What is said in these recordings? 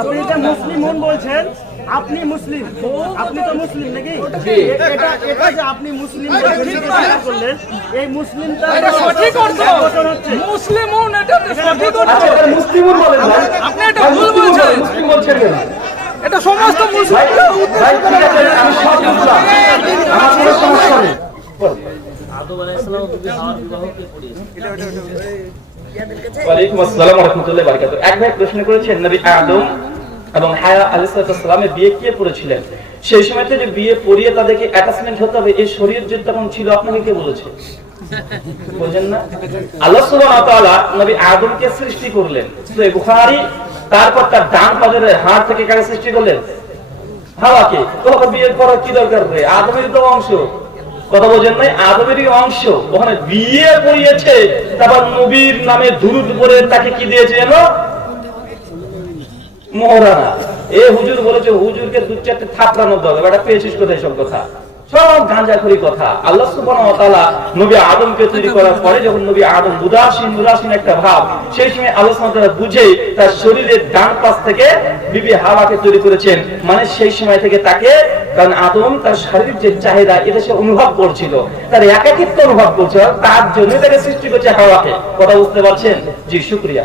আপনি যে মুসলিম বলছেন, আপনি মুসলিম, আপনি তো মুসলিম নাকি? এটা যে আপনি মুসলিম করলেন, এই মুসলিমটা সঠিক অর্থ মুসলিমুন, এটা সঠিক অর্থ। আচ্ছা মুসলিমুন বলেন ভাই, আপনি এটা ভুল বলছেন। মুসলিম বলছেন কেন? এটা সমস্ত মুসলিম। ভাই ঠিক আছে, আমি সব বুঝলাম, আমার কোনো সমস্যা নেই। আদম আলাইহিস সালাম হাওয়ার বিবাহকে পড়িয়েছেন। ওয়ালাইকুম আসসালাম ওয়া রাহমাতুল্লাহি ওয়া বারাকাতুহু। এক ভাই প্রশ্ন করেছেন, নবী আদম এবং হাওয়া আলাইহিস সালামের বিয়ে কে পড়েছিলেন? সেই সময়তে যে বিয়ে পড়িয়ে তাদেরকে অ্যাটাচমেন্ট হতে হবে, এই শরীয়ত যে তখন ছিল, আপনাকে কে বলেছে? বুঝেন না? আল্লাহ সুবহানাহু ওয়া তাআলা নবী আদমকে সৃষ্টি করলেন, সূরা বুখারী, তারপর তার ডান পায়ের হাড় থেকে কাকে সৃষ্টি করলেন? হাওয়াকে। তো বিয়ের পর কি দরকার রে? আদমেরই তো অংশ, কথা বোঝেন নাই? আদমেরই অংশ, ওখানে বিয়ে পড়িয়েছে, তারপর নবীর নামে দুরূদ পড়ে তাকে কি দিয়েছে জানো? মোহরানা। এ হুজুর বলেছে, হুজুরকে দু চারটে থাপড়ানো দরকার। এটা পেয়েছিস কোথায় সব কথা? সব গাঁজাখড়ি কথা। আল্লাহ সুবহানাহু ওয়া তাআলা নবী আদমকে তৈরি করার পরে যখন নবী আদম উদাসীন একটা ভাব, সেই সময় আল্লাহ সুবহানাহু ওয়া তাআলা বুঝে তার শরীরের ডান পাশ থেকে বিবি হাওয়াকে তৈরি করেছেন। মানে সেই সময় থেকে তাকে, কারণ আদম তার শারীরিক যে চাহিদা এটা সে অনুভব করছিল, তার একাকিত্ব অনুভব করছিল, তার জন্য তাকে সৃষ্টি করছে হাওয়াকে। কথা বুঝতে পারছেন? জি, শুকরিয়া।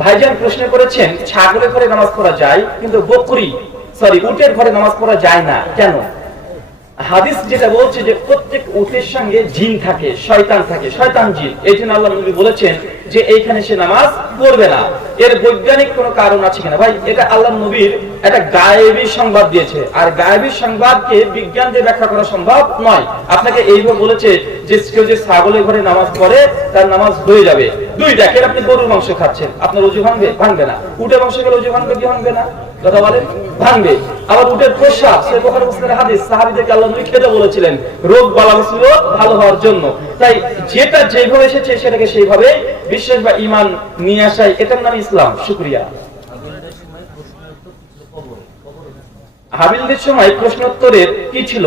ভাইজান প্রশ্ন করেছেন, ছাগলের ঘরে নামাজ পড়া যায় কিন্তু উটের ঘরে নামাজ পড়া যায় না, কেন? হাদিস যেটা বলছে যে প্রত্যেক উটের সঙ্গে জিন থাকে, শয়তান থাকে, শয়তান জিন। এই জন্য আল্লাহ নবী বলেছেন যে এইখানে সে নামাজ পড়বে না। এর বৈজ্ঞানিক কোনো কারণ আছে কিনা? ভাই, এটা আল্লাহ নবীর একটা গায়েবী সংবাদ দিয়েছে, আর গায়েবী সংবাদকে বিজ্ঞান দিয়ে ব্যাখ্যা করা সম্ভব নয়। আপনাকে এইভাবে বলেছে যে কেউ যে ছাগলের ঘরে নামাজ পড়ে তার নামাজ হয়ে যাবে। দুই, দেখেন আপনি গরুর মাংস খাচ্ছেন, আপনার ওযু ভাঙবে? ভাঙবে না। উটের মাংস খেলে ওযু ভাঙবে কি ভাঙবে না? কথা বলেন, ভাঙবে। আবার উটের প্রস্রাব, সে বুখারী মুসলিমের হাদিস, সাহাবীদেরকে আল্লাহ নবী খেতে বলেছিলেন রোগ বালা মুসিবত ভালো হওয়ার জন্য। তাই যেটা যেভাবে এসেছে সেটাকে সেইভাবে বিশ্বাস বা ঈমান নিয়ে আসাই, এটার নাম ইসলাম। শুকরিয়া। হাবিলদের সময় প্রশ্নোত্তরের কি ছিল?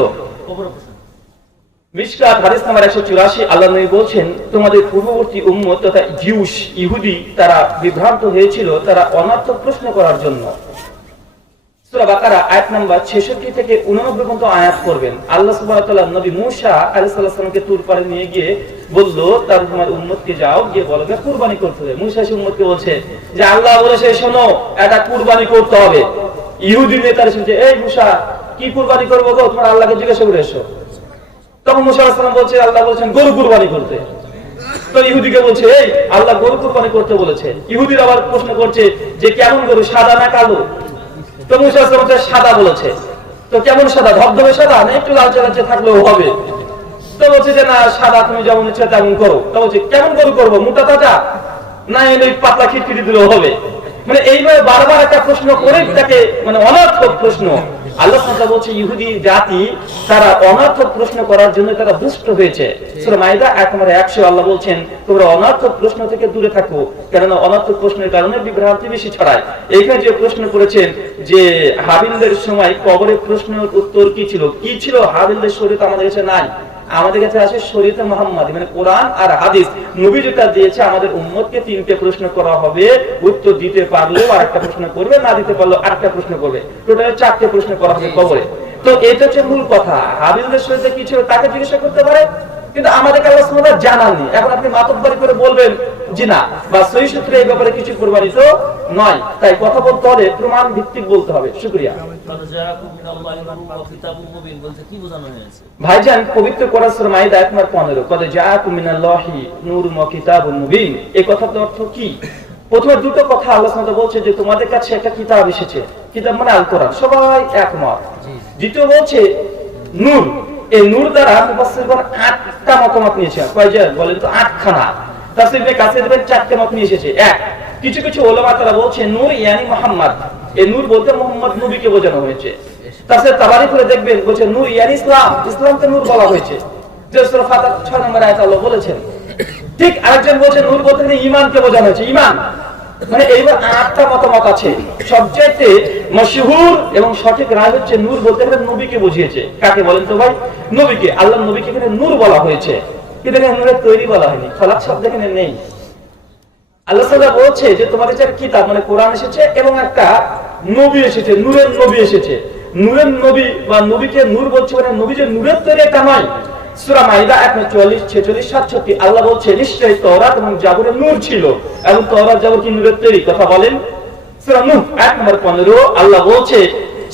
মিশকাত হাদিস নাম্বার 184, আল্লাহ নবী বলেছেন, তোমাদের পূর্ববর্তী উম্মত তথা ইহুদি তারা বিভ্রান্ত হয়েছিল তারা অনর্থক প্রশ্ন করার জন্য। সূরা বাকারা আয়াত নাম্বার 66 থেকে 89 পর্যন্ত আয়াত করবেন। আল্লাহ সুবহানাহু ওয়া তাআলা নবী মূসা আলাইহিস সালামকে তুর পারে নিয়ে গিয়ে বলল, তার তোমার উম্মতকে যাও গিয়ে বলো যে কুরবানি করতে হবে। মূসা এসে উম্মতকে বলছে যে আল্লাহ বলেছে শোনো, এটা কুরবানি করতে হবে। ইহুদি নেতারা শুনছে, এই মূসা কি কুরবানি করবো গো? তোমার আল্লাহকে জিজ্ঞাসা করে এসো। তখন মূসা আলাইহিস সালাম বলছে, আল্লাহ বলেছেন গরু কুরবানি করতে। তো ইহুদিকে বলছে, এই আল্লাহ গরু কুরবানি করতে বলেছে। ইহুদিরা আবার প্রশ্ন করছে যে কেমন গরু, সাদা না কালো? তো মূসা আলাইহিস সালাম সাদা বলেছে। তো কেমন সাদা? ধবধবে সাদা না একটু লালচে লালচে থাকলেও হবে? তো বলছে যে না, সাদা তুমি যেমন ইচ্ছা তেমন করো। তো বলছে কেমন গরু করবো, মোটা তাজা না এনে পাতলা খিটখিটি দিলেও হবে? মানে এইভাবে বারবার একটা প্রশ্ন করে তাকে, মানে অনর্থক প্রশ্ন। আল্লাহ সুবহানাহু বলছে ইহুদি জাতি তারা অনর্থক প্রশ্ন করার জন্য তারা দুষ্ট হয়েছে। সূরা মাইদা আয়াত নম্বর 100 আল্লাহ বলছেন, তোমরা অনর্থক প্রশ্ন থেকে দূরে থাকো, কারণ অনর্থক প্রশ্নের কারণে বিভ্রান্তি বেশি ছড়ায়। এইখানে যে প্রশ্ন করেছেন যে হাবিলদের সময় কবরের প্রশ্নের উত্তর কি ছিল? কি ছিল? হাবিলদের শরীয়ত আমাদের কাছে নাই, আমাদের কাছে আছে শরীয়তে মুহাম্মাদি, মানে কোরআন আর হাদিস। নবী যেটা দিয়েছে আমাদের উম্মতকে 3টে প্রশ্ন করা হবে, উত্তর দিতে পারলেও আরেকটা প্রশ্ন করবে, না দিতে পারলেও আরেকটা প্রশ্ন করবে, টোটাল 4টে প্রশ্ন করা হবে কবরে। তো এটা হচ্ছে মূল কথা। হাবিলদের শরীয়তে কি ছিল তাকে জিজ্ঞাসা করতে পারে, কিন্তু আমাদেরকে আল্লাহ সুবহানাহু ওয়া তাআলা জানাননি। এখন আপনি মাতব্বরি করে বলবেন জি না, বা সহিহ সূত্রে এই ব্যাপারে কিছু প্রমাণিত নয়। তাই কথা বলতে হলে প্রমাণ ভিত্তিক বলতে হবে। শুকরিয়া। ভাইজান, পবিত্র কোরআন সূরা মাইদা আয়াত নম্বর 15, কদ জাআকুম মিনাল্লাহি নূরুন ওয়া কিতাবুন মুবিন, এই কথার অর্থ কি? প্রথমে দুটো কথা আল্লাহ সুবহানাহু ওয়া তাআলা বলছে যে তোমাদের কাছে একটা কিতাব এসেছে, কিতাব মানে আল কোরআন, সবাই একমত। দ্বিতীয় বলছে নূর, এই নূর দ্বারা মুফাসসিরগণ 8টা মতামত নিয়েছেন। কয়জন বলেন তো? 8খানা। তাফসীরে কাসির দেখবেন 4টে মত নিয়ে এসেছে। এক, কিছু কিছু উলামা তারা বলছে নূর ইয়ানি মুহাম্মদ, এই নূর বলতে মুহাম্মদ নবীকে বোঝানো হয়েছে। তাফসীর তাবারি করে দেখবেন বলছে নূর ইয়ানি ইসলাম, ইসলামকে নূর বলা হয়েছে, যে সূরা ফাতিহা 6 নম্বর আয়াতে আল্লাহ বলেছেন। ঠিক আরেকজন বলছে নূর বলতে ঈমানকে বোঝানো হয়েছে, ঈমান। মানে এইবার 8টা মতামত আছে। সবচাইতে মশহুর এবং সঠিক রায় হচ্ছে নূর বলতে গেলে নবীকে বুঝিয়েছে। কাকে বলেন তো ভাই? নবীকে। আল্লাহ নবীকে এখানে নূর বলা হয়েছে, কিন্তু এখানে নূরের তৈরি বলা হয়নি। খলাক শব্দ এখানে নেই। আল্লাহ তাআলা বলছে যে তোমাদের যে কিতাব মানে কোরআন এসেছে এবং একটা নবী এসেছে, নূরের নবী এসেছে। নূরের নবী বা নবীকে নূর বলছে মানে নবী যে নূরের তৈরি এটা নয়। সূরা মাইদা 41, 46, 67 আল্লাহ বলছে নিশ্চয়ই তওরাত এবং জাবুরে নূর ছিল এবং তওরাত জাবুর কি নূরের তৈরি? কথা বলেন। সূরা নূহ 1 নম্বর 15 আল্লাহ বলছে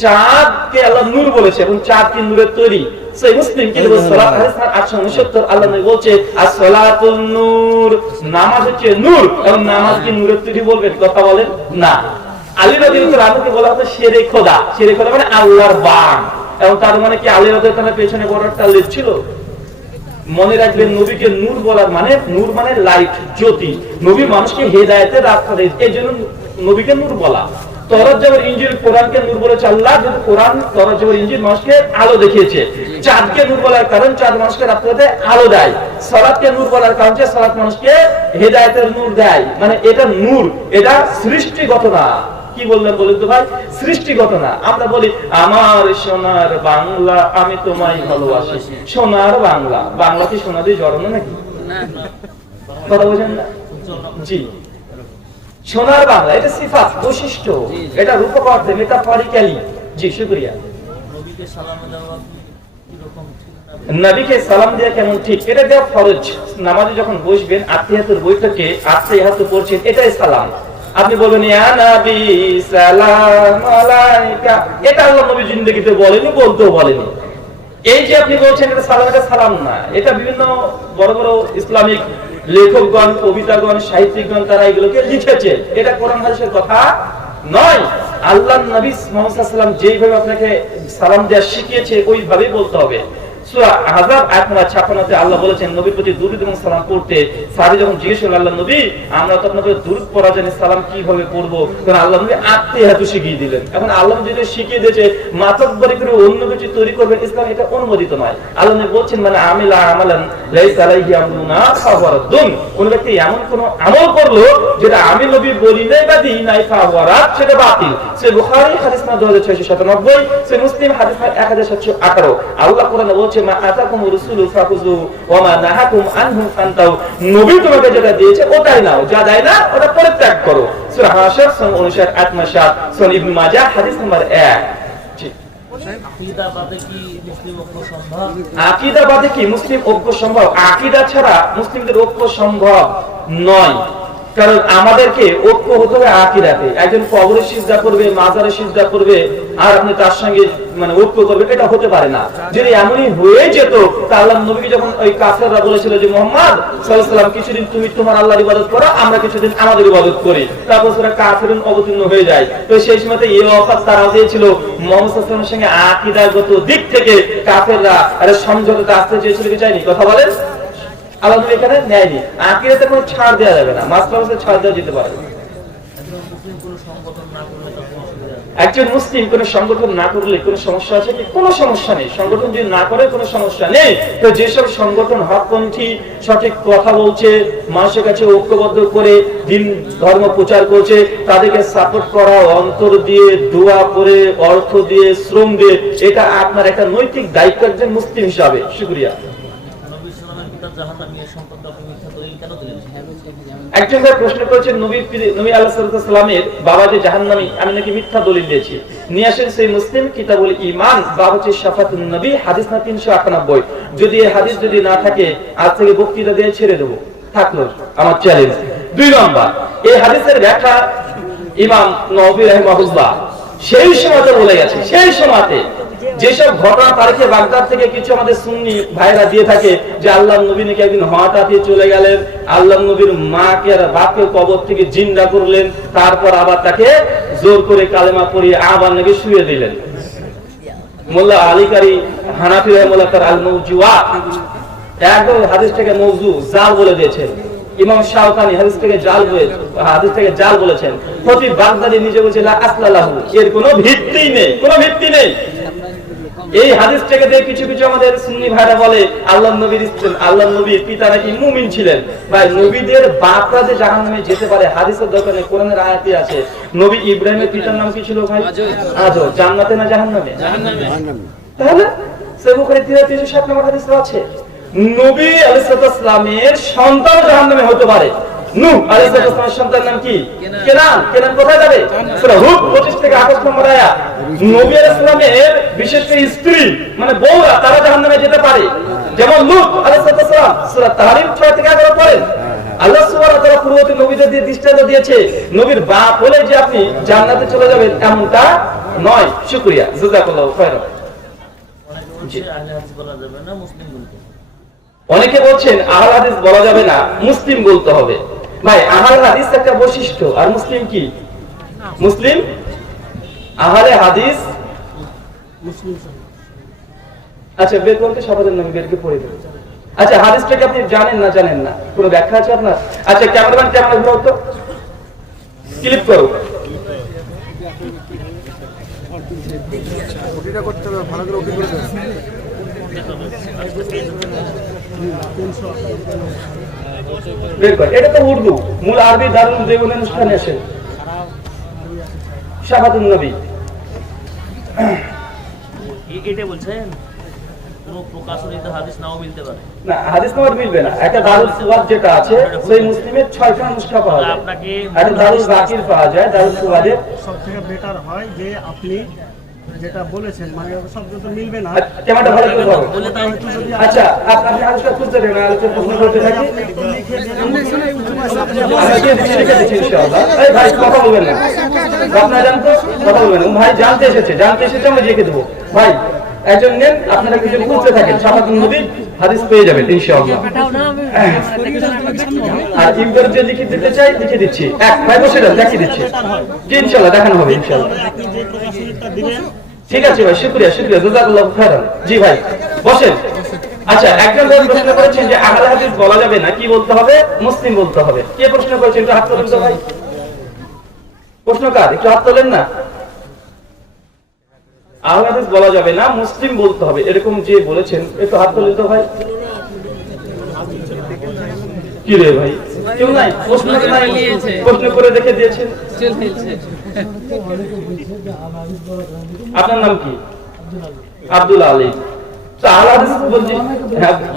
চাঁদকে আল্লাহ নূর বলেছে এবং চাঁদ কি নূরের তৈরি। সেই মুসলিম কি বলে সালাত হাদিস 869 আল্লাহ নবী বলছে as-সালাতুন নূর, নামাজ হচ্ছে নূর এবং নামাজ কি নূরের তৈরি বলবেন? কথা বলেন না। আলী রাদিয়াল্লাহু আনহুকে বলা হতো শেরে খোদা। শেরে খোদা মানে আল্লাহর বান, এবং তার মানে কি আলী রাদিয়াল্লাহু আনহুর পেছনে বড় একটা লেজ ছিল? মনে রাখবেন নবীকে নূর বলার মানে নূর মানে লাইট, জ্যোতি। নবী মানুষকে হেদায়েতের রাস্তা দেয়, এইজন্য নবীকে নূর বলা। তওরাত জাবুর ইনজিল কোরআনকে নূর বলেছে আল্লাহ, যেহেতু কোরআন তওরাত জাবুর ইনজিল মানুষকে আলো দেখিয়েছে। চাঁদকে নূর বলার কারণ চাঁদ মানুষকে রাত্রিতে আলো দেয়। সালাতকে নূর বলার কারণ যে সালাত মানুষকে হেদায়েতের নূর দেয়। মানে এটা নূর, এটা সৃষ্টিগত না। কি বললেন বলেন তো ভাই? সৃষ্টিগত না। আমরা বলি আমার সোনার বাংলা আমি তোমায় ভালোবাসি। সোনার বাংলা, বাংলা কি সোনা দিয়ে জড়ানো নাকি? কথা বলছেন না? জি, সোনার বাংলা এটা সিফাত, বৈশিষ্ট্য, এটা রূপক অর্থে মেটাফরিক্যালি। জি, শুকরিয়া। নবীকে সালাম দেওয়া কিরকম ঠিক না? নবীকে সালাম দেওয়া কেমন ঠিক? এটা দেওয়া ফরজ। নামাজে যখন বসবেন আত্মীয়াতুর বৈঠকে আত্মীয়াত পড়ছেন, এটাই সালাম। আপনি বলবেন ইয়া নবী সালাম আলাইকা, এটা আল্লাহ নবী জিন্দেগিতে বলেনি, বলতেও বলেনি। এই যে আপনি বলছেন এটা সালাম, এটা সালাম না। এটা বিভিন্ন বড় বড় ইসলামিক লেখকগণ, কবিতাগণ, সাহিত্যিকগণ তারা এগুলোকে লিখেছে। এটা কোরআন হাদিসের কথা নয়। আল্লাহর নবী মুহাম্মদ সাল্লাল্লাহু আলাইহি ওয়াসাল্লাম যেভাবে আপনাকে সালাম দেওয়া শিখিয়েছে ওইভাবেই বলতে হবে। সূরা আহজাব 8:56 আল্লাহ বলেছেন নবীর প্রতি দুরূদ এবং সালাম পড়তে। সাহাবী যখন জিজ্ঞেস করলেন আল্লাহ নবী আমরা তো আপনাকে দুরূদ পড়া জানি, সালাম কিভাবে পড়ব? কারণ আল্লাহ নবী আত্মীয়াত শিখিয়ে দিলেন। এখন আল্লাহ যদি শিখিয়ে দিয়েছে মাতব্বরি করে অন্য কিছু তৈরি করবেন, ইসলাম এটা অনুমোদিত নয়। আল্লাহ নবী বলছেন মানে আমিলা আমালান লাইসা আলাইহি আমরুনা ফাহুয়া রাদ্দুন, কোন ব্যক্তি এমন কোন আমল করলো যেটা আমি নবী বলি নাই বা দিই নাই, ফাহুয়া রাদ, সেটা বাতিল। সে বুখারী হাদিস না 2697, সে মুসলিম হাদিস না 1718। আল্লাহ কোরআনে বলছে মা আতাকুম রাসূলু ফাখুযু ওয়া মা নাহাকুম আনহু ফান্তাউ, নবী তোমাকে যেটা দিয়েছে ওটাই নাও, যা দেয় না ওটা পরিত্যাগ করো। সূরা হাশর 59 আত্মসাত, সুনান ইবনে মাজাহ হাদিস নাম্বার 1। আকীদা বাদে কি মুসলিম ঐক্য সম্ভব? আকীদা বাদে কি মুসলিম ঐক্য সম্ভব? আকীদা ছাড়া মুসলিমদের ঐক্য সম্ভব নয়। কারণ আমাদেরকে ঐক্য হতে হবে আকীদাতে। একজন কবরে সিজদা করবে, মাজারে সিজদা করবে, আর আপনি তার সঙ্গে মানে ঐক্য করবে, এটা হতে পারে না। যদি এমনই হয়ে যেত তাহলে আল্লাহর নবীকে যখন ওই কাফেররা বলেছিল যে মুহাম্মদ সাল্লাল্লাহু আলাইহি ওয়াসাল্লাম কিছুদিন তুমি তোমার আল্লাহর ইবাদত করো, আমরা কিছুদিন আমাদের ইবাদত করি, তারপর সেটা কাফেরুন অবতীর্ণ হয়ে যায়। তো সেই সময়তে এই অফার তারা দিয়েছিল মুহাম্মদ সাল্লাল্লাহু আলাইহি ওয়াসাল্লামের সঙ্গে আকীদাগত দিক থেকে কাফেররা আরে সমঝোতাতে আসতে চেয়েছিল কি চাইনি? কথা বলেন। আল্লাহ নবী এখানে নেয়নি। আকীদাতে কোনো ছাড় দেওয়া যাবে না, মাসলাতে ছাড় দেওয়া যেতে পারে। একজন মুসলিম কোন সংগঠন না করলে কোনো সমস্যা আছে কি? কোনো সমস্যা নেই। সংগঠন যদি না করে কোনো সমস্যা নেই। তো যেসব সংগঠন হকপন্থী সঠিক কথা বলছে, মানুষের কাছে ঐক্যবদ্ধ করে দিন ধর্ম প্রচার করছে, তাদেরকে সাপোর্ট করা, অন্তর দিয়ে, দোয়া করে, অর্থ দিয়ে, শ্রম দিয়ে, এটা আপনার একটা নৈতিক দায়িত্ব একজন মুসলিম হিসাবে। শুকরিয়া। একজন ভাই প্রশ্ন করেছেন নবী আলাইহিস সালামের বাবা যে জাহান্নামী, আমি নাকি মিথ্যা দলিল দিয়েছি। নিয়ে আসেন সেই মুসলিম কিতাবুল ঈমান, বাবা হচ্ছে শাফাতুন নবী, হাদিস না 398। যদি এই হাদিস যদি না থাকে আজ থেকে বক্তৃতা দিয়ে ছেড়ে দেবো, থাকলো আমার চ্যালেঞ্জ। 2 নম্বর, এই হাদিসের ব্যাখ্যা ইমাম নববী রাহিমাহুল্লাহ সেই সময়তে বলে গেছে। সেই সময়তে যেসব ঘটনা তারিখে বাগদাদ থেকে কিছু আমাদের সুন্নি ভাইরা দিয়ে থাকে যে আল্লাহ নবী নাকি একদিন হঠাৎ চলে গেলেন, আল্লাহ নবীর মাকে আর বাপকে কবর থেকে জিন্দা করলেন, তারপর আবার তাকে জোর করে কালেমা পড়িয়ে আবার নাকি শুয়ে দিলেন। মোল্লা আলী কারি হানাফি রাহিমাহুল্লাহ তার আল মাওজুআত একদম হাদিসটাকে মওযু জাল বলে দিয়েছেন। ইমাম শাওকানি হাদিসটাকে জাল বলেছেন। খতিব বাগদাদি নিজে বলেছে লা আসলা লাহু, এর কোনো ভিত্তি নেই, কোনো ভিত্তি নেই। এই হাদিসটাকে দিয়ে কিছু কিছু আমাদের সুন্নি ভাইরা বলে আল্লাহর নবীর পিতা নাকি মুমিন ছিলেন। ভাই নবীদের বাপরা যে জাহান্নামে যেতে পারে হাদিসের দোকানে কোরআনের আয়াতই আছে। নবী ইব্রাহিমের পিতার নাম কি ছিল ভাই? আজর। জান্নাতে না জাহান্নামে? তাহলে সহিহ বুখারী 307 নম্বর হাদিসে আছে নবী আলাইহিস সালামের সন্তান জাহান্নামে হতে পারে। নূহ আলাইহিস সালামের সন্তান নাম কি? কেনান। কেনান কোথায় যাবে? সূরা হুদ 25 থেকে 28 নম্বর আয়াত। নবী আলাইহিস সালামের বিশেষ করে স্ত্রী মানে বউরা তারা জাহান্নামে যেতে পারে। যেমন লূত আলাইহিস সালাম সূরা তাহরিম 6 থেকে 11 পড়েন। আল্লাহ সুবহানাহু ওয়া তাআলা পূর্ববর্তী নবীদের দিয়ে দৃষ্টান্ত দিয়েছে নবীর বাপ হলে যে আপনি জান্নাতে চলে যাবেন এমনটা নয়। শুকরিয়া, জাযাকাল্লাহু খাইরান। আহলে হাদিস বলা যাবে না, মুসলিম বলতে হবে। অনেকে বলছেন আহলে হাদিস বলা যাবে না, মুসলিম বলতে হবে। ভাই আহলে হাদিস একটা বৈশিষ্ট্য, আর মুসলিম কি? মুসলিম আহলে হাদিস মুসলিম আচ্ছা বের করতে সবাদের নাম বেরকে পড়ে দেব। আচ্ছা হাদিসটাকে আপনি জানেন না কোনো ব্যাখ্যা আছে আপনার? আচ্ছা ক্যামেরাম্যান ক্যামেরা ঘুরাও তো, ক্লিপ করো। ওটিটা করতে হবে, ভালো করে ওটি করে দেবে। বের কর। এটা তো উর্দু, মূল আরবি দারুল দেওয়ান অনুষ্ঠানে আসে শাহাদাতুন নবী। এটা বলছেন কোনো প্রকাশনিত হাদিস নাও মিলতে পারে না, হাদিস নাম্বার মিলবে না। একটা দারুল সুয়াদ যেটা আছে সেই মুসলিমের 6টা নুসখা পাওয়া যায়। আপনাকে একটা দারুল বাকির পাওয়া যায়, দারুল সুয়াদের। সবথেকে বেটার হয় যে আপনি যেটা বলেছেন মানে সব তো মিলবে না। ক্যামেরাটা ভালো করে ধরো। বলে তাও আচ্ছা আপনি হাদিসটা খুঁজতে দেন, আলোচনা প্রশ্ন করতে থাকি। লিখে দিচ্ছি ইনশাআল্লাহ। এই ভাই কথা বলবেন না, আপনারা জানতো কথা বলবেন না। ভাই জানতে এসেছে আমরা লিখে দেবো। ভাই একজন নেন, আপনারা কিছু খুঁজতে থাকেন, শাহাদাতুন নবী হাদিস পেয়ে যাবেন ইনশাআল্লাহ। আর ইউটিউবে যে লিখে দিতে চাই লিখে দিচ্ছি। এক ভাই বসে যান, দেখিয়ে দিচ্ছি। জি ইনশাআল্লাহ দেখানো হবে ইনশাআল্লাহ। আপনি যে প্রকাশনীটা দিবেন ঠিক আছে ভাই, শুকরিয়া জাযাকাল্লাহু খাইরান। জি ভাই বসেন। আচ্ছা একজন ভাই প্রশ্ন করেছেন যে আহলে হাদিস বলা যাবে না, কি বলতে হবে? মুসলিম বলতে হবে। কে প্রশ্ন করেছেন একটু হাত তোলেন তো ভাই। প্রশ্নকার একটু হাত তোলেন না। আহলে হাদিস বলা যাবে না, মুসলিম বলতে হবে, এরকম যে বলেছেন একটু হাত তোলেন তো ভাই। কি রে ভাই কেউ নাই? প্রশ্ন করে দেখে দিয়েছেন। আপনার নাম কি? আব্দুল আলী।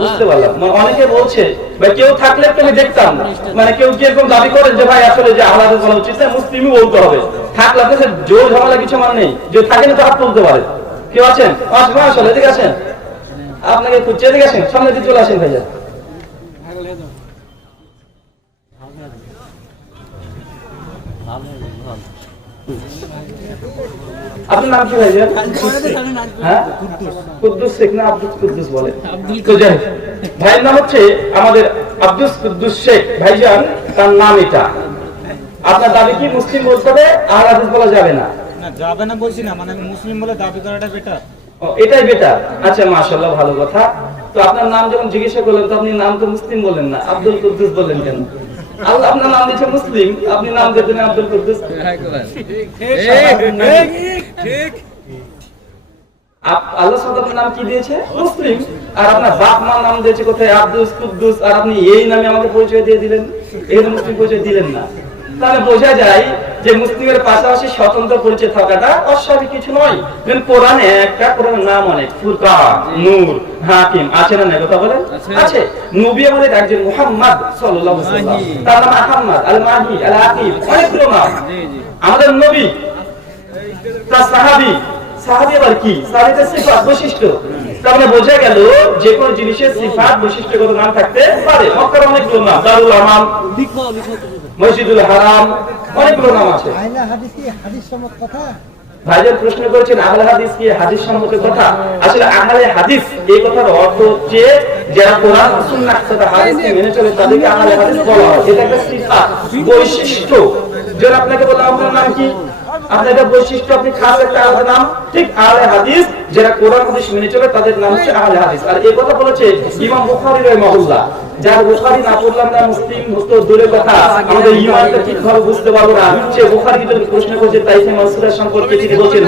বুঝতে পারলাম। অনেকে বলছে ভাই কেউ থাকলে তুমি দেখতাম, মানে কেউ কি এরকম দাবি করেন যে ভাই আসলে যে আহলে হাদিস বলা উচিত না, মুসলিমই বলতে হবে। থাকলে আপনার জোর ঝামেলা কিছু মানে নেই, যে থাকেন তো হাত তুলতে পারে। কেউ আছেন? আসলে এদিকে আসেন, আপনাকে খুঁজছে, এদিকে আসেন, সামনে দিয়ে চলে আসেন ভাইয়া। আপনার নাম কি ভাইয়া? হ্যাঁ কুদ্দুস শেখ না আব্দুল কুদ্দুস বলে? তো যাই ভাইয়ের নাম হচ্ছে আমাদের আব্দুল কুদ্দুস শেখ ভাইজান, তার নাম এটা। আপনার দাবি কি মুসলিম বলতে হবে, আহলে হাদিস বলা যাবে না? না যাবে না বলছি না, মানে মুসলিম বলে দাবি করাটা বেটার। এটাই বেটার। আচ্ছা মাশাআল্লাহ, ভালো কথা। তো আপনার নাম যখন জিজ্ঞাসা করলেন তো আপনি নাম তো মুসলিম বললেন না, আব্দুল কুদ্দুস বললেন কেন? আল্লাহ আপনার নাম দিয়েছে মুসলিম, আপনি নাম দিয়েছেন আব্দুল কুদ্দুস। আল্লাহ সাল্লাল্লাহু নাম কি দিয়েছে? মুসলিম। আর আপনার বাপ মা নাম দিয়েছে কোথায়? আব্দুল কুদ্দুস। আর আপনি এই নামে আমাকে পরিচয় দিয়ে দিলেন, এই মুসলিম পরিচয় দিলেন না। তাহলে বোঝা যায় যে মুসলিমের পাশাপাশি স্বতন্ত্র পরিচয় থাকাটা অস্বাভাবিক কিছু নয়। কোরআনে একটা কোরআনের নাম অনেক, ফুরকান, নূর, হাকিম আছে না? কথা বলেন আছে। নবী আমাদের একজন মুহাম্মদ সাল্লাল্লাহু আলাইহি ওয়াসাল্লাম, তার নাম আহমদ, আল মাহি, আল আকিব, অনেকগুলো নাম। আমাদের নবী, তার সাহাবী আবার কি? সাহাবীদের সিফাত বৈশিষ্ট্য। তার মানে বোঝা গেল যে কোনো জিনিসের সিফাত বৈশিষ্ট্যগত নাম থাকতে পারে। মক্কার অনেকগুলো নাম, দারুল আমান, মসজিদুল হারাম, অনেকগুলো নাম আছে। ভাইজান প্রশ্ন করেছেন আহলে হাদিস কি হাদিস সম্মত কথা? আসলে আহলে হাদিস এই কথার অর্থ হচ্ছে যারা কোরআন ও সুন্নাহ তথা হাদিসকে মেনে চলে তাদেরকে আহলে হাদিস বলা হয়। এটা একটা সিফাত, বৈশিষ্ট্য। যেন আপনাকে বললাম আপনার নাম কি? আপনার এটা বৈশিষ্ট্য, আপনি খাস একটা আলাদা নাম। ঠিক আহলে হাদিস যারা কোরআন হাদিস মেনে চলে তাদের নাম হচ্ছে আহলে হাদিস। আর এই কথা বলেছে ইমাম বুখারী রাহিমাহুল্লাহ। যার বুখারী না পড়লাম না, মুসলিম হতো দূরের কথা, আমাদের ঈমানটা ঠিকভাবে বুঝতে পারবো না। সে বুখারী যদি প্রশ্ন করছে তাইফে মানসুরা সম্পর্কে তিনি বলছেন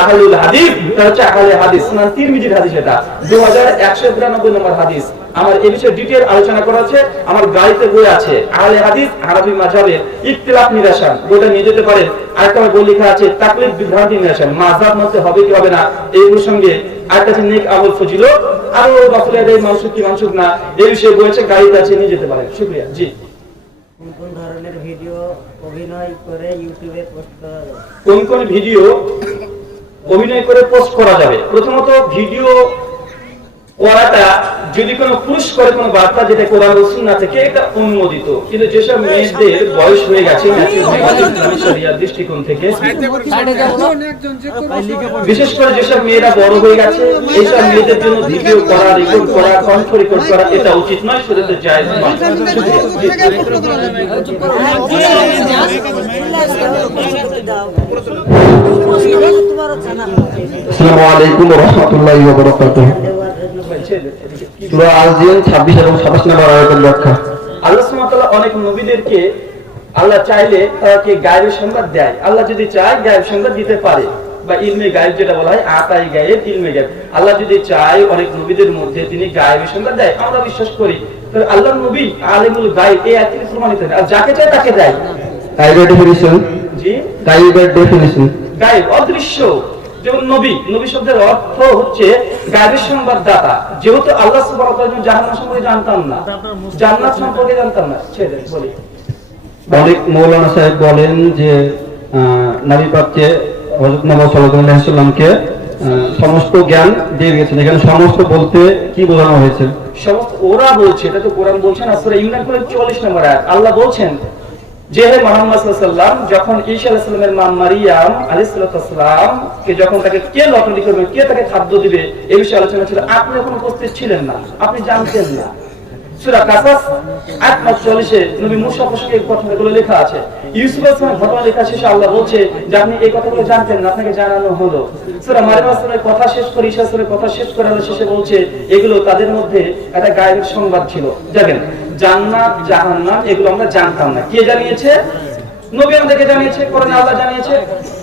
আহলুল হাদিস, তার হচ্ছে আহলে হাদিস। সুনান তিরমিজির হাদিস, এটা 2193 নম্বর হাদিস। আমার এই বিষয়ে ডিটেইল আলোচনা করা আছে, আমার গাড়িতে বই আছে আহলে হাদিস আরবি মাযহাবের ইখতিলাফ নিরসন, বইটা নিয়ে যেতে পারেন। আরেকটা বই লেখা আছে তাকলিদ বিভ্রান্তি নিরসন, মাযহাব মতে হবে কি হবে না এই প্রসঙ্গে। আরেকটা আছে নেক আমল ফজিলত, আরো বাফুলিয়াদের মানসুখ কি মানসুখ না এই বিষয়ে বই আছে, গাড়িতে আছে, নিয়ে যেতে পারেন। শুকরিয়া। জি, কোন ধরনের ভিডিও অভিনয় করে ইউটিউবে পোস্ট করা যাবে? কোন ভিডিও অভিনয় করে পোস্ট করা যাবে? প্রথমত ভিডিও করাটা যদি কোনো পুরুষ করে কোনো বার্তা যেটা কোরআন ও সুন্নাহ থেকে এটা অনুমোদিত, কিন্তু যেসব মেয়েদের বয়স হয়ে গেছে শরিয়ার দৃষ্টিকোণ থেকে, বিশেষ করে যেসব মেয়েরা বড় হয়ে গেছে এইসব মেয়েদের জন্য ভিডিও করা, রেকর্ড করা, কণ্ঠ রেকর্ড করা এটা উচিত নয়, শরীয়তে জায়েজ নয়। আসসালামু আলাইকুম ওয়া রাহমাতুল্লাহি ওয়া বারাকাতুহু। সূরা আল-জিন 26 এবং 27 নম্বর আয়াতের ব্যাখ্যা। আল্লাহ সুবহানাহু ওয়া তাআলা অনেক নবীদেরকে আল্লাহ চাইলে তাকে গায়েবের সংবাদ দেয়। আল্লাহ যদি চায় গায়েব সংবাদ দিতে পারে, বা ইলমে গায়েব যেটা বলা হয়, আতাই গায়েব ইলমে গায়েব। আল্লাহ যদি চায় অনেক নবীদের মধ্যে তিনি গায়েবের সংবাদ দেয়, আমরা বিশ্বাস করি। তবে আল্লাহর নবী আলিমুল গায়েব এই আয়াতে প্রমাণিত না, আর যাকে চায় তাকে দেয়। গায়েবের ডেফিনিশন, জি, গায়েবের ডেফিনিশন, গায়েব অদৃশ্য। যেমন নবী, নবী শব্দের অর্থ হচ্ছে গায়েবের সংবাদদাতা। যেহেতু আল্লাহ সুবহানাহু ওয়া তাআলা জাহান্নাম সম্পর্কে জানতাম না, জান্নাত সম্পর্কে জানতাম না, ছেড়ে বলি। অনেক মৌলানা সাহেব বলেন যে নবী পাককে হযরত মুহাম্মদ সাল্লাল্লাহু আলাইহি ওয়াসাল্লামকে সমস্ত জ্ঞান দিয়ে গেছেন। এখানে সমস্ত বলতে কি বোঝানো হয়েছে? সমস্ত ওরা বলছে, এটা তো কোরআন বলছে না। সূরা ইমরান 44 নম্বর আয়াত আল্লাহ বলছেন যে হে মুহাম্মদ সাল্লাল্লাহু আলাইহি ওয়াসাল্লাম, যখন ঈসা আলাইহিস সালামের মা মারিয়াম আলাইহিস সালাম কে যখন তাকে কে লটনি করবে, কে তাকে খাদ্য দিবে, এই বিষয়ে আলোচনা ছিল, আপনি এখন উপস্থিত ছিলেন না, আপনি জানতেন না। সূরা কাসাস 8:40 নবী মূসা প্রসঙ্গে এই কথাগুলো লেখা আছে। ইউসুফ আলাইহিস সালামের ঘটনা লেখা শেষে আল্লাহ বলছে যে আপনি এই কথাগুলো জানতেন না, আপনাকে জানানো হলো। সূরা মারিয়াম আলাইহিস সালামের কথা শেষ করে, ঈসা আলাইহিস কথা শেষ করে আল্লাহ শেষে বলছে এগুলো তাদের মধ্যে একটা গায়েবের সংবাদ ছিল। দেখেন, জান্নাত জাহান্নাম এগুলো আমরা জানতাম না, কে জানিয়েছে? নবী আমাদেরকে জানিয়েছে, কোরআনে আল্লাহ জানিয়েছে।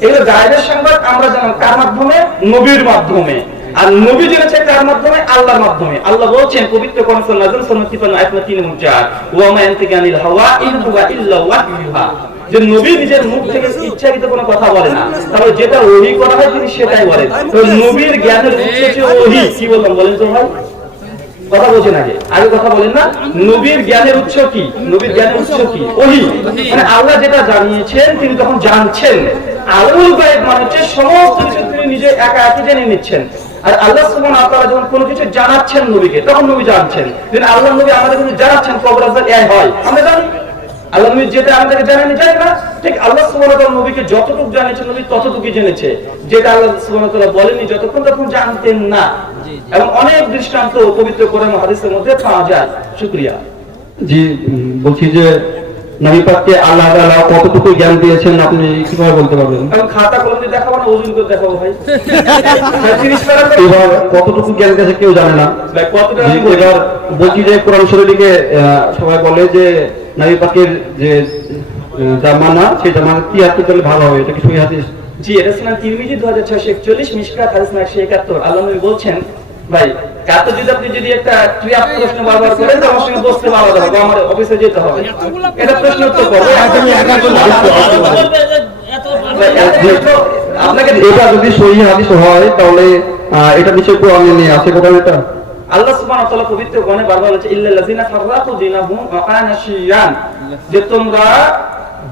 এগুলো গায়েবের সংবাদ আমরা জানলাম কার মাধ্যমে? নবীর মাধ্যমে। আর নবী জেনেছে কার মাধ্যমে? আল্লাহর মাধ্যমে। আল্লাহ বলছেন পবিত্র কোরআন সূরা নাজম 53 আয়াত 3 এবং 4, ওয়া মা ইয়ানতিকু আনিল হাওয়া ইন হুয়া ইল্লা ওয়াহয়ুহা, যে নবী নিজের মুখ থেকে ইচ্ছাকৃত কোনো কথা বলে না, তাহলে যেটা ওহী করা হয় তিনি সেটাই বলেন। তো নবীর জ্ঞানের উৎস হচ্ছে ওহী। কি বললাম বলেন তো ভাই? কথা বলছেন আগে কথা বলেন না। নবীর জ্ঞানের উৎস কি? নবীর জ্ঞানের উৎস কি? ওহী। মানে আল্লাহ যেটা জানিয়েছেন তিনি তখন জানছেন। আল্লাহর গায়েব মানে হচ্ছে সমস্ত কিছু তিনি নিজে একা একা জেনে নিচ্ছেন। আর আল্লাহ সুবহানাহু ওয়া তাআলা যখন কোনো কিছু জানাচ্ছেন নবীকে, তখন নবী জানছেন। কিন্তু আল্লাহ নবী আমাদের কিছু জানাচ্ছেন, কবর আযাব এই হয় আমরা জানি। আল্লাহ নবী যেটা আমাদেরকে জানেন জানি না, ঠিক আল্লাহ সুবহানাহু ওয়া তাআলা নবীকে যতটুকু জানিয়েছেন নবী ততটুকুই জেনেছে, যেটা আল্লাহ সুবহানাহু ওয়া তাআলা বলেননি যতক্ষণ তখন জানতেন না। এবং অনেক দৃষ্টান্ত পবিত্র কোরআন ও হাদিসের মধ্যে পাওয়া যায়। শুকরিয়া। জি, বলছি যে নবী পাককে আল্লাহ তাআলা কতটুকু জ্ঞান দিয়েছেন আপনি কিভাবে বলতে পারবেন? এখন খাতা কলম দিয়ে দেখাবো না ওজন করে দেখাবো ভাই? 30 টাকা এবার কতটুকু জ্ঞান দিয়েছে কেউ জানে না। ভাই কতটা জি, এবার বলছি যে কোরআন শরীফে সবাই বলে যে নবী পাকের যে জামানা, সেই জামানা কি হাতে করলে ভালো হবে, এটা কি সহিহ হাদিস? জি, এটা সুনান তিরমিজি 2641, মিশকাত হাদিস 171। আল্লাহ নবী বলছেন, ভাই কাতে যদি একটা ক্রিয়া প্রশ্ন বারবার করেন তো আমার সঙ্গে বসতে ভালো হবে, আমার অফিসে যেতে হবে, এটা প্রশ্ন উত্তর করবে। আপনাকে এটা যদি সহিহ হাদিস হয় তাহলে এটা নিশ্চয়ই কোরআনে নিয়ে আছে কোথাও এটা? আল্লাহ সুবহানাহু ওয়া তাআলা পবিত্র কোরআনে বারবার বলেছে ইল্লাল লাযিনা ফাররাকু দীনাহুম ওয়া কানা শিয়ান, যে তোমরা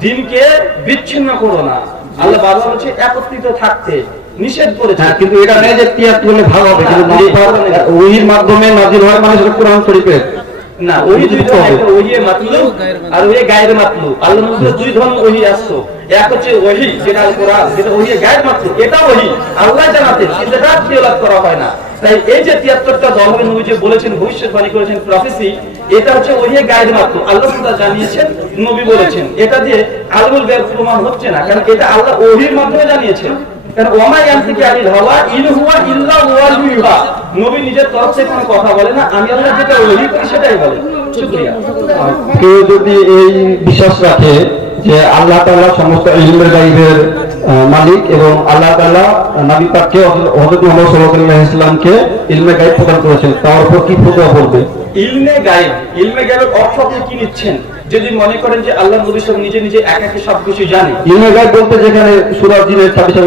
দ্বীনকে বিচ্ছিন্ন করো না। আল্লাহ বারবার বলেছে একত্রিত থাকতে নিষেধ করেছে। হ্যাঁ, কিন্তু এটা নেই যে তিয়াত করলে ভালো হবে, কিন্তু ওহির মাধ্যমে নাযিল হয় মানে সেটা কোরআন শরীফের। না ওহি দুই ধরনের, একটা ওহি মাতলু আর ওহি গায়ের মাতলু। আল্লাহ নবীর দুই ধরনের ওহি আসতো, এক হচ্ছে ওহি যেটা কোরআন, যেটা ওহি গায়ের মাতলু, এটা ওহি আল্লাহ জানাতেন, কিন্তু এটা তেলাওয়াত করা হয় না। তাই এই যে 73টা দল হবে নবী যে বলেছেন, ভবিষ্যৎবাণী করেছেন, প্রফেসি, এটা হচ্ছে ওহি গায়ের মাতলু, আল্লাহ তাআলা জানিয়েছেন, নবী বলেছেন। এটা দিয়ে আলমুল গায়ব প্রমাণ হচ্ছে না, কারণ এটা আল্লাহ ওহির মাধ্যমে জানিয়েছেন। কারণ ওমা ইয়ানতিকু আনিল হাওয়া ইন হুয়া ইল্লা ওয়াহিয়ুহা, নবী নিজের তরফ থেকে কোনো কথা বলে না, আমি আল্লাহ যেটা ওহী করি সেটাই বলে। শুকরিয়া। কেউ যদি এই বিশ্বাস রাখে যে আল্লাহ তাআলা সমস্ত ইলমের গায়বের মালিক এবং আল্লাহ তাআলা নবী পাককে হযরত মুহাম্মদ সাল্লাল্লাহু আলাইহি ওয়াসাল্লামকে ইলমে গায়ব প্রদান করেছেন, তার উপর কি ফতোয়া পড়বে? ইলমে গায়েবের অর্থ আপনি কি নিচ্ছেন? যদি মনে করেন যে আল্লাহ নবী সব নিজে নিজে একাকে সবকিছু জানে, ইলমে গায়ব বলতে যেখানে সূরা জিনের 26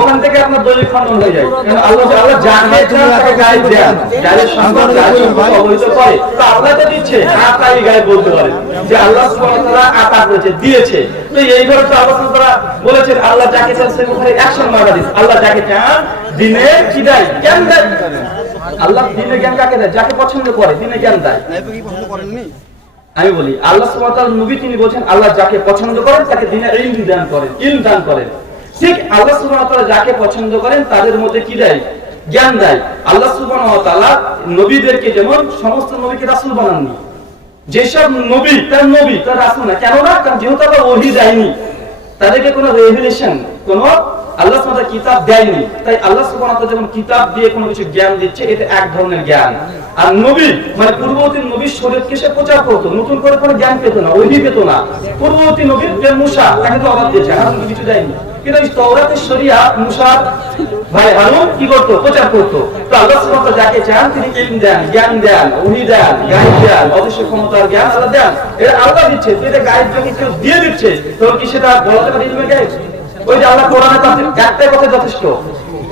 ওখান থেকে আপনার দলিল খণ্ডন হয়ে যায়। কারণ আল্লাহ জানে তাকে গায়েব দেন, গায়েবের সম্পর্ক অবহিত করে, তো আল্লাহ তো দিচ্ছে, আতাই গায়েব বলতে পারে যে আল্লাহ সুবহানাহু ওয়া তাআলা আতা করেছে, দিয়েছে। তো এইভাবে তো আল্লাহ সুবহানাহু ওয়া তাআলা বলেছেন আল্লাহ যাকে চান সে মুখে অ্যাকশন মারা দিন, আল্লাহ যাকে চান দিনে কি দেয়, জ্ঞান দেয়। আল্লাহ দিনে জ্ঞান কাকে দেয়? যাকে পছন্দ করে দিনে জ্ঞান দেয়। আমি বলি আল্লাহ সুবহানাহু ওয়া তাআলা নবী তিনি বলেন আল্লাহ যাকে পছন্দ করেন তাকে দিনে ইলম দান করেন, ইলম দান করেন। ঠিক আল্লাহ সুবহানাহু ওয়া তাআলা যাকে পছন্দ করেন তাদের মধ্যে কি দেয়? জ্ঞান দেয়। আল্লাহ সুবহানাহু ওয়া তাআলা নবীদেরকে যেমন সমস্ত নবীকে রাসূল বানাননি, যেসব নবী তার রাসূল না, কেন না? কারণ যেহেতু আল্লাহ ওহী দেয়নি, তাদেরকে কোনো রেভেলেশন, কোনো আল্লাহ সুবহানাহু ওয়া তাআলা কিতাব দেয়নি। তাই আল্লাহ সুবহানাহু ওয়া তাআলা যখন কিতাব দিয়ে কোনো কিছু জ্ঞান দিচ্ছে, এটা এক ধরনের জ্ঞান। আর নবী মানে পূর্ববর্তী নবীর শরীয়তকে সে প্রচার করতো, নতুন করে কোনো জ্ঞান পেত না, ওহী পেত না। পূর্ববর্তী নবী যে মুসা, তাকে তো অবাদ দিয়েছে, হারুন কিছু দেয়নি, কিন্তু এই তাওরাতের শরিয়া মুসা ভাই হারুন কি করতো? প্রচার করতো। তো আল্লাহ সুবহানাহু ওয়া তাআলা যাকে চান তিনি ইলম দেন, জ্ঞান দেন, ওহী দেন, গায়েব দেন, অদৃশ্য ক্ষমতার জ্ঞান আল্লাহ দেন। এটা আল্লাহ দিচ্ছে, এটা গায়েব থেকে কেউ দিয়ে দিচ্ছে, তো কি সেটা বলাতে পারে ইলমে গায়েব? ওই যে আল্লাহ কোরআনে একটাই কথা যথেষ্ট,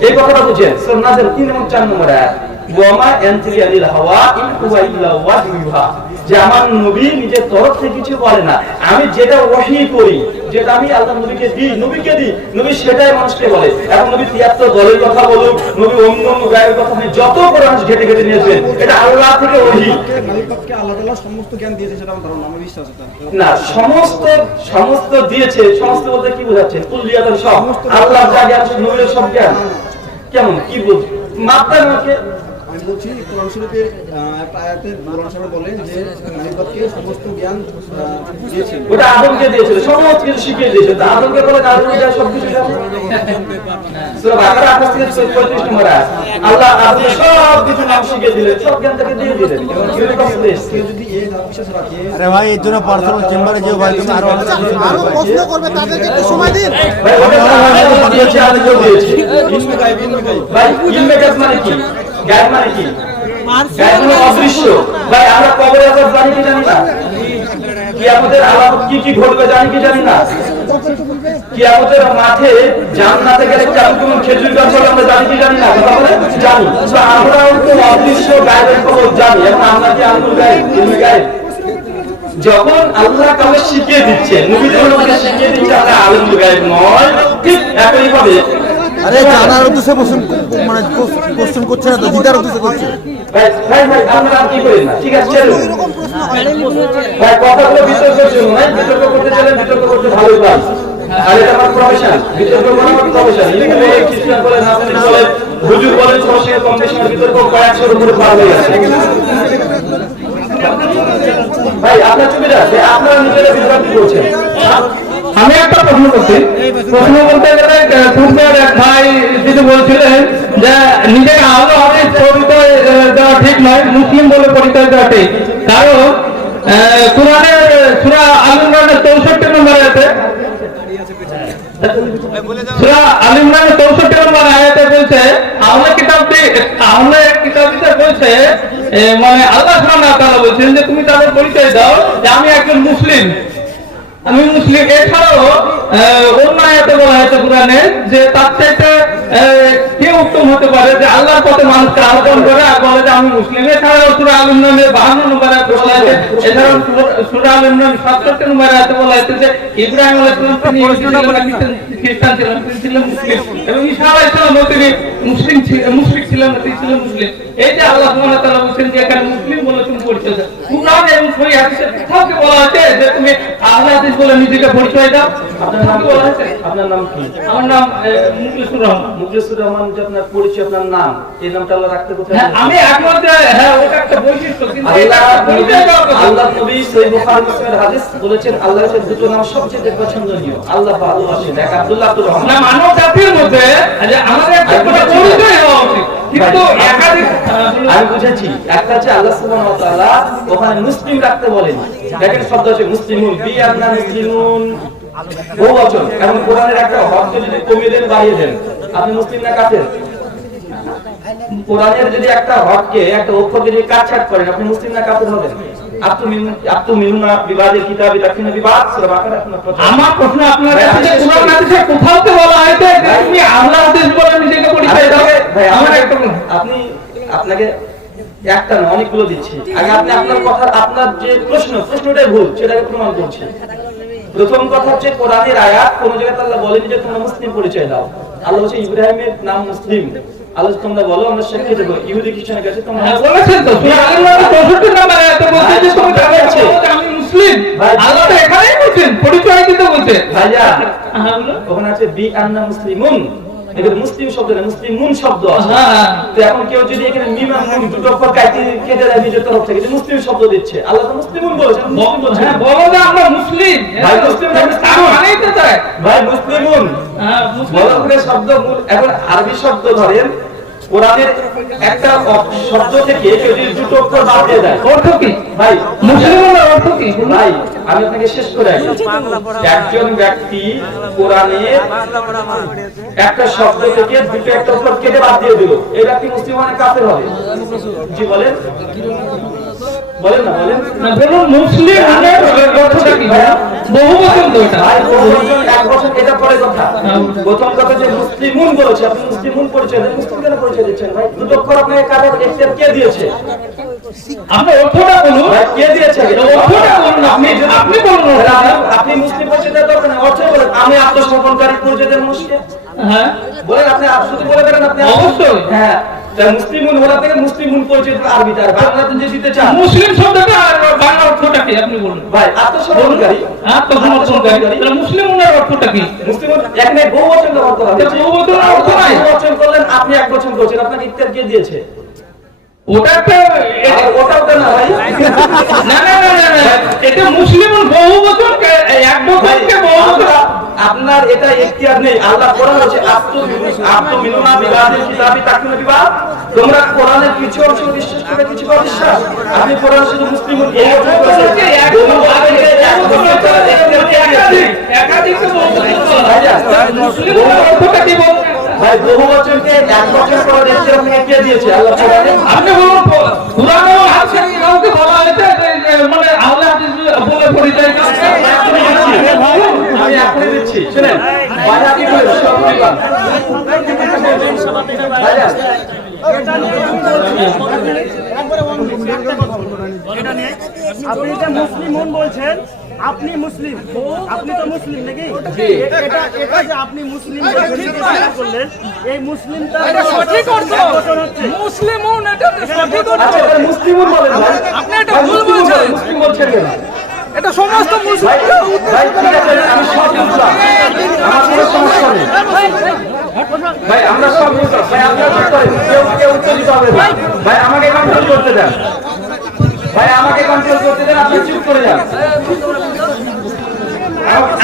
এই কথাটা বুঝেন। সূরা নাজল 3 এবং 4 নম্বর আয়াত, ওয়ামা ইয়ানতিকু আনিল হাওয়া ইন হুয়া ইল্লা ওয়াহিয়ুহা, যে আমার নবী নিজের তরফ থেকে কিছু বলে না, আমি যেটা ওহী করি, যেটা আমি আল্লাহ নবীকে দিই, নবী সেটাই মানুষকে বলে। এখন নবী 73 দলের কথা বলুক, নবী অন্য গায়ের কথা নেই, যত কোরআন ঘেটে ঘেটে নিয়েছেন, এটা আল্লাহ থেকে ওহী। আল্লাহ তাআলা সমস্ত জ্ঞান দিয়েছে সেটা আমার ধারণা, আমার বিশ্বাস এটা না, সমস্ত দিয়েছে, সমস্ত বলতে কি বোঝাচ্ছেন? কুল্লিয়াতুন সব, আল্লাহ যা জ্ঞান নবীর সব জ্ঞান, কেমন কি বলছেন? মাপতেন আমাকে। আমি বলছি কোরআন শরীফের একটা আয়াতে কোরআন শরীফ বলেন যে নবীকে সমস্ত জ্ঞান দিয়েছেন, ওটা আদমকে দিয়েছিল, সমস্ত কিছু শিখিয়ে দিয়েছিল। তা আদমকে বলে আদম যা সবকিছু জানে। সূরা বাকারা 28 থেকে 35 নম্বর আয়াত, আল্লাহ আদমকে সব কিছু নাম শিখিয়ে দিলেন, সব জ্ঞান তাকে দিয়ে দিলেন। কেউ যদি এই বিশ্বাস রাখে, আরে ভাই এর জন্য পার্সোনাল চেম্বারে যেও ভাই, তুমি আরো প্রশ্ন করবে তাদেরকে একটু সময় দিন। ভাই ওটা আল্লাহ দিয়েছে, আদমকে দিয়েছে। ইলমে গায়েব ভাই ইলমে গায়েব মানে কি? গায়েব মানে কি? গায়েব মানে অদৃশ্য। ভাই আমরা কবরে আযাব জানি কি জানি না? কিয়ামতের আলামত কি কি ঘটবে জানি কি জানি না? কিয়ামতের মাঠে জান্নাতে গেলে কেমন খেজুর গাছ হবে আমরা জানি কি জানি না? কথা বলে জানি। তো আমরাও তো অদৃশ্য গায়েবের খবর জানি, এখন আমরা কি আল্লাহর গায়েব, ইলমে গায়েব? যখন আল্লাহ কাউকে শিখিয়ে দিচ্ছে, নবী যখন আমাকে শিখিয়ে দিচ্ছে, আমরা আল্লাহর গায়েব নয়, ঠিক একই ভাবে। আরে জানার উদ্দেশ্যে মানে কোশ্চেন করছে না তো, জিতার উদ্দেশ্যে করছে। ভাই আমরা কি করি না, ঠিক আছে চলুন ভাই, কথাগুলো বিতর্ক শুনুন, না বিতর্ক করতে চলেন, বিতর্ক করতে ভালোই পান। আর এটা আমার প্রফেশন, বিতর্ক করা আমার প্রফেশন। হিন্দু বলে, খ্রিস্টান বলে, নাস্তিক বলে, হুজুর বলে, সবার সঙ্গে কম বেশি বিতর্ক কয়েকশোর উপরে পার হয়ে গেছে। ভাই আপনার সুবিধা আছে, আপনারা নিজেরা বিতর্ক করছেন। আমি একটা প্রশ্ন করছি, প্রশ্ন বলতে গেলে পূর্বের এক ভাই যেটা বলছিলেন যে নিজেকে আলো হাদিস পরিচয় দেওয়া ঠিক নয়, মুসলিম বলে পরিচয় দেওয়া ঠিক। কারণ কোরআনের সূরা আল ইমরানের 64 নম্বর আয়াতে, সূরা আল ইমরানের 64 নম্বর আয়াতে বলছে, আহলে কিতাবীতে বলছে, মানে আল্লাহ সুবহানাহু ওয়া তাআলা বলছেন যে তুমি তাদের পরিচয় দাও যে আমি একজন মুসলিম, আমি মুসলিম। এছাড়াও অন্য আয়াতে বলা হয়েছে কোরআনে যে তার চাইতে কে উত্তম হতে পারে যে আল্লাহর পথে মানুষকে আহ্বান করে আর বলে যে আমি মুসলিম। এছাড়াও সূরা আল ইমরানের 52 নম্বর আয়াতে বলা হয়েছে, এছাড়াও সূরা আল ইমরান 67 নম্বর আয়াতে বলা হয়েছে যে ইব্রাহিম আলাইহিস সালাম তিনি খ্রিস্টান ছিলেন, তিনি ছিলেন মুসলিম, এবং ঈসা আলাইহিস সালাম তিনি মুশরিক ছিলেন, তিনি ছিলেন মুসলিম। এই যে আল্লাহ সুবহানাহু ওয়া তাআলা বলেন যে এখানে মুসলিম বলে তুমি পরিচয় দাও। কুরআন এবং সহিহ হাদিসে কোথাও কি বলা হয়েছে যে তুমি আহলে হাদিস বলে নিজেকে পরিচয় দাও? আপনার নাম কি বলা হয়েছে? আপনার নাম কি? আমার নাম মুখলিসুর রহমান। মুখলিসুর রহমান যে আপনার পরিচয়, আপনার নাম, এই নামটা আল্লাহ রাখতে কোথায় হ্যাঁ, বলেছেন? আমি একমাত্র হ্যাঁ ওটা একটা বৈশিষ্ট্য, কিন্তু এটা আল্লাহ একটা পরিচয় দেওয়ার কথা। আল্লাহ নবী সহিহ বুখারী মুসলিমের হাদিস বলেছেন আল্লাহর কাছে দুটো নাম সবচেয়ে পছন্দনীয়, আল্লাহ ভালোবাসেন, এক আব্দুল্লাহ, আব্দুর রহমান। না, মানব জাতির মধ্যে যে আমাদের একটা কোনো পরিচয় হওয়া উচিত, কিন্তু একাধিক আমি বুঝেছি, একটা হচ্ছে আল্লাহ সুবহানাহু ওয়া তাআলা ওখানে মুসলিম রাখতে বলেন, দেখেন শব্দ আছে মুসলিমুন, বি আন্না মুসলিমুন, বহুবচন। কারণ কোরআনের একটা হরফ যদি কমিয়ে দেন, বাড়িয়ে দেন, আপনি মুসলিম না কাফের? কোরআনের যদি একটা হরফকে, একটা অক্ষরকে যদি কাটছাট করেন, আপনি মুসলিম না কাফের হবেন? আপনি মিনুনা বিবাদের কিতাবে রাখিনা বিবাদ সূরা বাকারা আপনার প্রশ্ন। আমার প্রশ্ন আপনার কাছে যে কোরআন হাদিসে কোথাও তো বলা হয়েছে যে তুমি আহলে হাদিস বলে নিজেকে পরিচয় দাও? ভাই আমার একটা প্রশ্ন। আপনি আপনাকে একটা না অনেকগুলো দিচ্ছি, আগে আপনি আপনার কথা, আপনার যে প্রশ্নটাই ভুল, সেটাকে প্রমাণ করছি। প্রথম কথা হচ্ছে কোরআনের আয়াত কোন জায়গায় আল্লাহ বলেনি যে তোমরা মুসলিম পরিচয় দাও। আল্লাহ বলছে ইব্রাহিমের নাম মুসলিম, আল্লাহ তোমরা বলো আমরা সাক্ষী দেব। ইহুদি খ্রিস্টানের কাছে তোমরা হ্যাঁ, বলেছেন তো সূরা আল-ইমরান 64 নম্বর আয়াতে বলছে যে তুমি তাদের বলো যে আমি মুসলিম। আল্লাহ তো এখানেই বলছেন পরিচয় দিতে বলছে। ভাইয়া হ্যাঁ, বলো। ওখানে আছে বি আন্না মুসলিমুন, এখানে মুসলিম শব্দ না, মুসলিমুন শব্দ আছে। হ্যাঁ। তো এখন কেউ যদি এখানে মিম আর নুন দুটো অক্ষর কেটে দেয় নিজের তরফ থেকে, যে মুসলিম শব্দ দিচ্ছে, আল্লাহ তো মুসলিমুন বলেছেন, মুসলিম বলছেন। হ্যাঁ, বলো যে আমরা মুসলিম। ভাই মুসলিম না, তার মানেই তো তাই। ভাই মুসলিমুন হ্যাঁ, মুসলিম। বড় করে শব্দ এখন আরবি শব্দ ধরেন, কোরআনের একটা শব্দ থেকে যদি দুটো অক্ষর বাদ দিয়ে দেয়, অর্থ কি? ভাই মুসলিমের অর্থ কি? ভাই আমি আপনাকে শেষ করে আসি। একজন ব্যক্তি কোরআনের একটা শব্দ থেকে দুটো একটা অক্ষর কেটে বাদ দিয়ে দিল, এই ব্যক্তি মুসলিম মানে কাফের হবে? জি বলেন, বলেন না, বলেন না, বলুন মুসলিম অর্থটা কি? বহুবচন তো এটা। ভাই বহুবচন, এক বছর, এটা পরে কথা। প্রথম কথা যে মুসলিমুন বলেছে, আপনি মুসলিমুন পরিচয় দেন, মুসলিম কেন পরিচয় দিচ্ছেন ভাই? দুটো অক্ষর আপনাকে কারো কে দিয়েছে? আপনি অর্থটা বলুন। ভাই কে দিয়েছে? অর্থটা বলুন, আপনি বলুন অর্থটা। আপনি মুসলিম পরিচয় দেওয়ার দরকার নেই, অর্থ বলেন আমি আত্মসমর্পণকারী পরিচয় দেন মুসলিম হ্যাঁ, বলেন, আপনি শুধু বলে দেন আপনি অবশ্যই। হ্যাঁ, তাই মুসলিমুন হওয়া থেকে মুসলিমুন পরিচয় আরবি তার বাংলাতে যে দিতে চান। মুসলিম শব্দটা আর বাংলা অর্থটা কি আপনি বলুন? ভাই আত্মসমর্পণকারী, আত্মসমর্পণকারী। তাহলে মুসলিমের অর্থটা কি? মুসলিমুন এখানে বহুবচন ব্যবহার করা হয়েছে। বহুবচন অর্থ নাই। বহুবচন করলেন, আপনি এক বচন করছেন, আপনাকে ইত্যাদি কে দিয়েছে? ওটা একটা আর ওটাও তো না ভাই। না না না না না, এটা মুসলিম বহুবচন এক বচনকে বহুবচন। আপনার এটা এখতিয়ার নেই। আল্লাহ কোরআন বলেছে আব্দু মিনুনা বিবাদের কিতাবি তাকুনা বিবাদ, তোমরা কোরআনের কিছু অংশ বিশ্বাস করে কিছু অবিশ্বাস। আপনি কোরআন শুধু মুসলিম বহুবচন করেছেন, একাধিক বহুবচন বলা। ভাইয়া, মুসলিমের অর্থটা কি বলুন? ভাই বহুবচনকে এক বচন করে দেখতে আপনাকে কে দিয়েছে? আল্লাহ কোরআনে। আপনি বলুন কুরআন এবং হাদিসে কাউকে বলা হয়েছে যে মানে আহলে হাদিস বলে পরিচয় দাও? আমি এখনই দিচ্ছি, শুনেন ভাই, আপনি বলেন সব বিবাদ। ভাইয়া আপনি যে মুসলিমুন বলছেন, আপনি মুসলিম, আপনি তো মুসলিম নাকি? এটা যে আপনি মুসলিম করলেন, এই মুসলিমটা সঠিক অর্থ মুসলিমুন, এটা সঠিক অর্থ। আচ্ছা এটা মুসলিমুন বলেন ভাই, আপনি এটা ভুল বলছেন। মুসলিম বলছেন কেন? এটা সমস্ত মুসলিম। ভাই ঠিক আছে, আমি সব বুঝলাম, আমার কোনো সমস্যা নেই ভাই, আমরা সব বুঝলাম ভাই। আপনারা কি করেন? কেউ উত্তর দিতে হবে না ভাই, আমাকে কন্ট্রোল করতে দেন ভাই, আমাকে কন্ট্রোল করতে দেন, আপনি চুপ করে যান,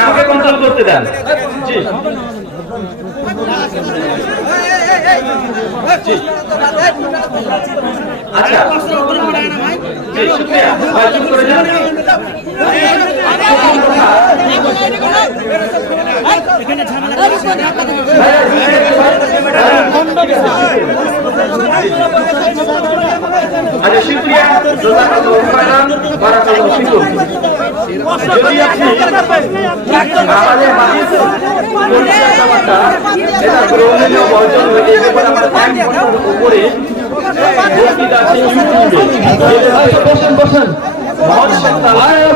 আমাকে কন্ট্রোল করতে দেন। জি আচ্ছা, জি শুকরিয়া ভাই, চুপ করে যান। আচ্ছা শুকরিয়া, জাযাকাল্লাহু খায়রান, বারাকাল্লাহু ফিকুম। যদি আপনি আমাদের হাদিস পরিচয় দেওয়াটা এটা গ্রহণীয় বর্জন হয়ে এই ব্যাপারে আমার 1 ঘন্টার উপরে বক্তৃতা আছে ইউটিউবে। বসেন বসেন, মহান সত্তা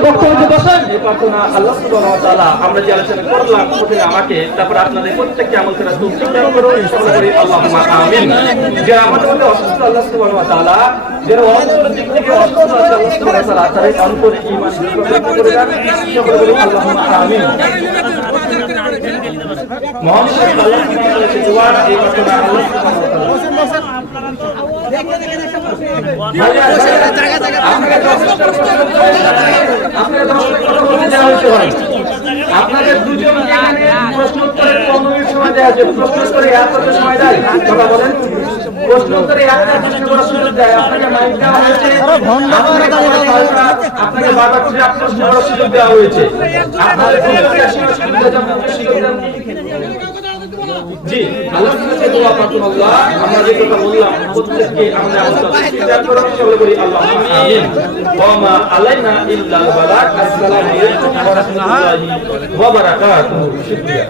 বক্তব্য বসেন। এই প্রার্থনা আল্লাহ সুবহানাহু ওয়া তাআলা আমরা যে আলোচনা করলাম প্রথমে আমাকে, তারপর আপনাদের প্রত্যেককে আমল করার তৌফিক দান করুন। সকলে বলি আল্লাহুম্মা আমিন। যে আমাদের মধ্যে অসুস্থ আল্লাহ সুবহানাহু ওয়া তাআলা, যারা অন্তরের দিক থেকে অসুস্থ আছে আল্লাহ সুবহানাহু ওয়া তাআলা তাদের অন্তরে ঈমান প্রদান করে দেন। সকলে বলি আল্লাহুম্মা আমিন। মোহাম্মদ আল্লাহ সুবহানাহু ওয়া তাআলা দোয়া এই প্রার্থনা আল্লাহ সুবহানাহু ওয়া তাআলা আপনাদের দুজনকে প্রশ্ন উত্তরের 15 মিনিট সময় দেওয়া হয়েছে। প্রশ্ন উত্তরে 1 মিনিট সময় দেয়, কথা বলেন। প্রশ্ন উত্তরে 1 মিনিট প্রশ্ন করার সুযোগ দেয়। আপনাকে মাইক দেওয়া হয়েছে, আপনাকে বাধা করে প্রশ্ন করার সুযোগ দেওয়া হয়েছে। আপনাদের দুজনকে সুযোগ দেওয়া জি, আল্লাহর কাছে দোয়া প্রার্থনা আল্লাহ আমরা যে কথা বললাম প্রত্যেককে আমরা স্বীকার করব। সকলে বলি আল্লাহুম্মা আমিন। ওয়া মা আলাইনা ইল্লাল বালাগ। আসসালামু আলাইকুম ওয়া রাহমাতুল্লাহি ওয়া বারাকাতুহু। শুকরিয়া।